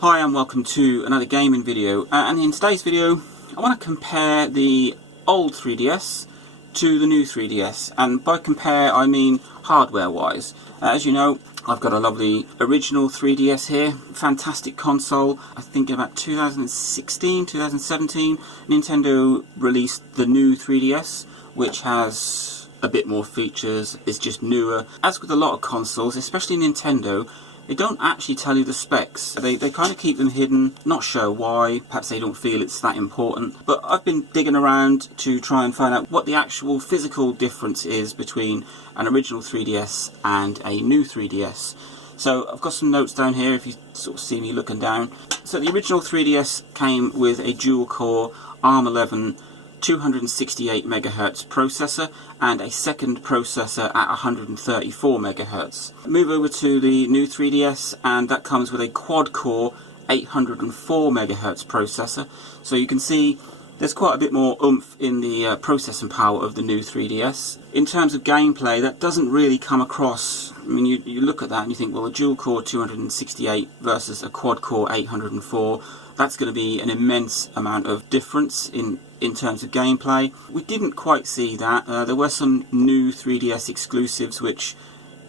Hi and welcome to another gaming video, and in today's video I want to compare the old 3DS to the new 3DS, and by compare I mean hardware wise. As you know, I've got a lovely original 3DS here, fantastic console. I think in about 2016, 2017 Nintendo released the new 3DS, which has a bit more features, it's just newer. As with a lot of consoles, especially Nintendo, they don't actually tell you the specs. They kind of keep them hidden, not sure why, perhaps they don't feel it's that important. But I've been digging around to try and find out what the actual physical difference is between an original 3DS and a new 3DS. So I've got some notes down here if you sort of see me looking down. So the original 3DS came with a dual core ARM11 268 MHz processor and a second processor at 134 MHz. Move over to the new 3DS and that comes with a quad core 804 MHz processor. So you can see there's quite a bit more oomph in the processing power of the new 3DS. In terms of gameplay, that doesn't really come across. I mean, you look at that and you think, well, a dual core 268 versus a quad core 804, that's going to be an immense amount of difference in terms of gameplay. We didn't quite see that. There were some new 3DS exclusives which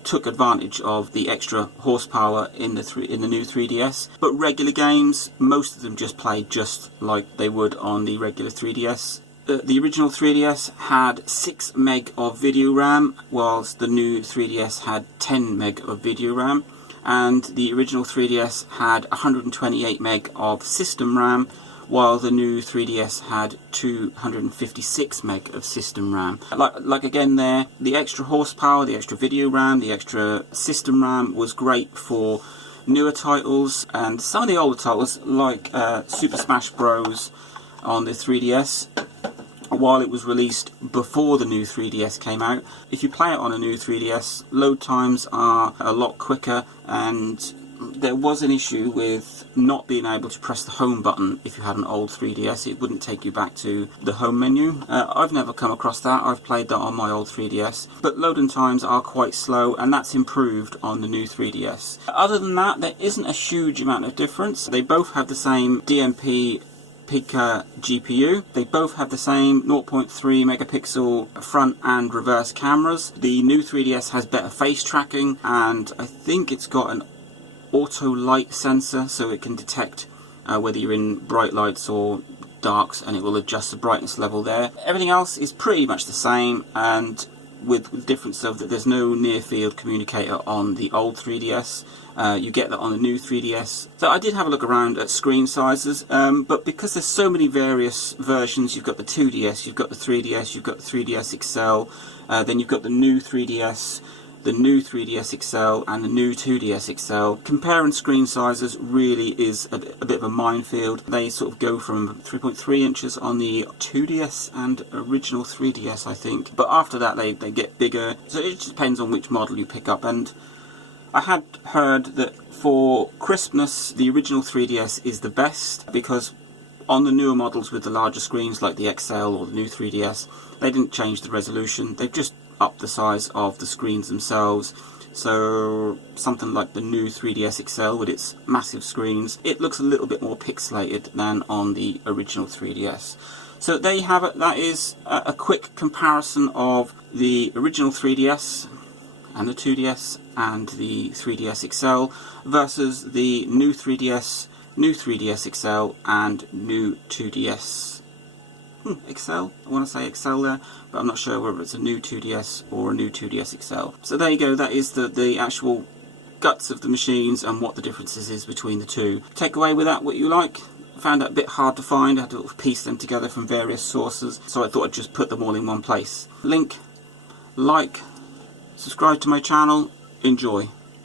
took advantage of the extra horsepower in the new 3DS, but regular games, most of them just played just like they would on the regular 3DS. The original 3DS had 6 meg of video RAM, whilst the new 3DS had 10 meg of video RAM, and the original 3DS had 128 meg of system RAM, while the new 3DS had 256 meg of system RAM. Like again there, the extra horsepower, the extra video RAM, the extra system RAM was great for newer titles, and some of the older titles like Super Smash Bros. On the 3DS, while it was released before the new 3DS came out. If you play it on a new 3DS, load times are a lot quicker, and there was an issue with not being able to press the home button if you had an old 3DS. It wouldn't take you back to the home menu. I've never come across that. I've played that on my old 3DS. But loading times are quite slow, and that's improved on the new 3DS. Other than that, there isn't a huge amount of difference. They both have the same DMP Pica GPU. They both have the same 0.3 megapixel front and reverse cameras. The new 3DS has better face tracking, and I think it's got an auto light sensor, so it can detect whether you're in bright lights or darks, and it will adjust the brightness level there. Everything else is pretty much the same, and with the difference of that there's no near field communicator on the old 3DS. You get that on the new 3DS. So I did have a look around at screen sizes, but because there's so many various versions, you've got the 2DS, you've got the 3DS, you've got the 3DS XL, then you've got the new 3DS, the new 3DS XL and the new 2DS XL. Comparing screen sizes really is a bit of a minefield. They sort of go from 3.3 inches on the 2DS and original 3DS, I think, but after that they get bigger, so it just depends on which model you pick up. And I had heard that for crispness the original 3DS is the best, because on the newer models with the larger screens like the XL or the new 3DS, they didn't change the resolution, they've just up the size of the screens themselves. So something like the new 3DS XL with its massive screens, it looks a little bit more pixelated than on the original 3DS. So there you have it. That is a quick comparison of the original 3DS and the 2DS and the 3DS XL versus the new 3DS, new 3DS XL and new 2DS XL. I want to say XL there, but I'm not sure whether it's a new 2DS or a new 2DS XL. So there you go, that is the actual guts of the machines and what the differences is between the two. Take away with that what you like. I found that a bit hard to find. I had to piece them together from various sources, so I thought I'd just put them all in one place. Link, like, subscribe to my channel, enjoy.